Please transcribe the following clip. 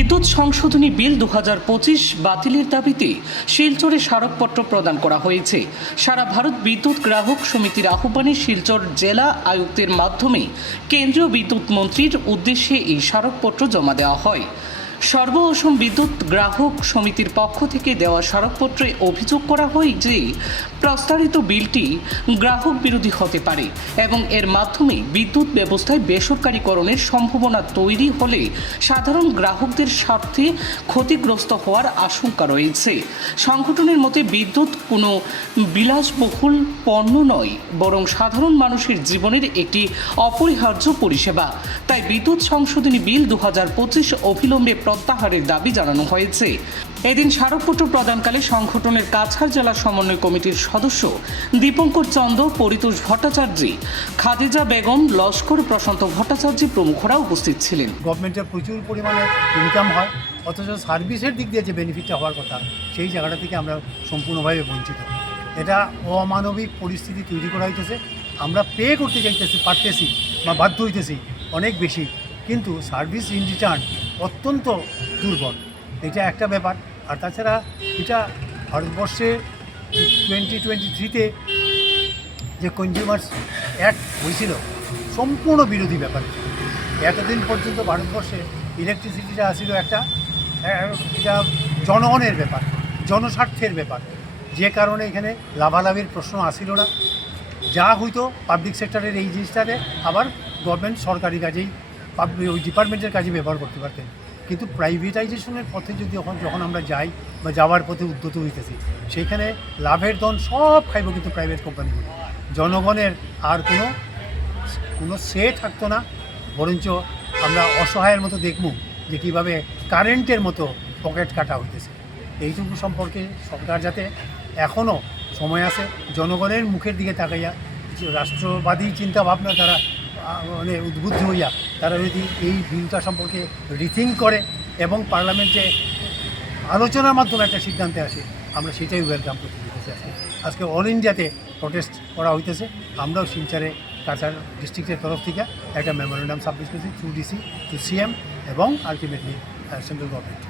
বিদ্যুৎ সংশোধনী বিল 2025 বাতিলের দাবিতে শিলচরে স্মারকপত্র প্রদান করা হয়েছে। সারা ভারত বিদ্যুৎ গ্রাহক সমিতির আহ্বানে শিলচর জেলা আয়ুক্তের মাধ্যমে কেন্দ্রীয় বিদ্যুৎ মন্ত্রীর উদ্দেশ্যে এই স্মারকপত্র জমা দেওয়া হয়। সর্ব অসম বিদ্যুৎ গ্রাহক সমিতির পক্ষ থেকে দেওয়া স্মারকপত্রে অভিযোগ করা হয় যে প্রস্তাবিত বিলটি গ্রাহক বিরোধী হতে পারে এবং এর মাধ্যমে বিদ্যুৎ ব্যবস্থায় বেসরকারীকরণের সম্ভাবনা তৈরি হলে সাধারণ গ্রাহকদের স্বার্থে ক্ষতিগ্রস্ত হওয়ার আশঙ্কা রয়েছে। সংগঠনের মতে বিদ্যুৎ কোনো বিলাসবহুল পণ্য নয়, বরং সাধারণ মানুষের জীবনের একটি অপরিহার্য পরিষেবা। তাই বিদ্যুৎ সংশোধনী বিল 2025 অবিলম্বে প্রত্যাহারের দাবি জানানো হয়েছে। এদিন স্মারকপত্র প্রদানকালে সংগঠনের কাছাড় জেলা সমন্বয় কমিটির সদস্য দীপঙ্কর চন্দ্র, পরিতোষ ভট্টাচার্য, খাদিজা বেগম, লস্কর প্রশান্ত ভট্টাচার্য প্রমুখরা উপস্থিত ছিলেন। গভর্নমেন্টের প্রচুর পরিমাণে ইনকাম হয়, অথচ সার্ভিসের দিক দিয়ে যে বেনিফিটটা হওয়ার কথা সেই জায়গাটা থেকে আমরা সম্পূর্ণভাবে বঞ্চিত। এটা অমানবিক পরিস্থিতি তৈরি করা হইতেছে। আমরা পে করতে পারতেছি বা বাধ্য হইতেছি অনেক বেশি, কিন্তু সার্ভিস ইন রিটার্ন অত্যন্ত দুর্বল। এটা একটা ব্যাপার। আর তাছাড়া এটা ভারতবর্ষে 2023-তে যে কনজিউমার্স অ্যাক্ট হয়েছিল সম্পূর্ণ বিরোধী ব্যাপার। এতদিন পর্যন্ত ভারতবর্ষে ইলেকট্রিসিটিটা আসছিল এটা জনগণের ব্যাপার, জনস্বার্থের ব্যাপার, যে কারণে এখানে লাভালাভের প্রশ্ন আসছিল না। যা হইতো পাবলিক সেক্টরের এই জিনিসটাকে আবার গভর্নমেন্ট সরকারি কাজেই ওই ডিপার্টমেন্টের কাজে ব্যবহার করতে পারতেন। কিন্তু প্রাইভেটাইজেশনের পথে যদি যখন আমরা যাই বা যাওয়ার পথে উদ্যত হইতেছি, সেখানে লাভের ধন সব খাইব, কিন্তু প্রাইভেট কোম্পানিগুলো জনগণের আর কোনো সে থাকতো না। বরঞ্চ আমরা অসহায়ের মতো দেখব যে কীভাবে কারেন্টের মতো পকেট কাটা হইতেছে। এইটুকু সম্পর্কে সরকার যাতে এখনও সময় আছে জনগণের মুখের দিকে তাকাইয়া রাষ্ট্রবাদী চিন্তাভাবনা তারা মানে উদ্বুদ্ধ হইয়া তারা যদি এই বিলটা সম্পর্কে রিথিঙ্ক করে এবং পার্লামেন্টে আলোচনার মাধ্যমে একটা সিদ্ধান্তে আসে, আমরা সেটাই ওয়েলকাম করতে দিতেছি। আজকে অল ইন্ডিয়াতে প্রটেস্ট করা হইতেছে। আমরাও শিলচরে কাছাড় ডিস্ট্রিক্টের তরফ থেকে একটা মেমোরেন্ডাম সাবমিট করেছি থ্রু ডিসি টু সিএম এবং আলটিমেটলি সেন্ট্রাল গভর্নমেন্ট।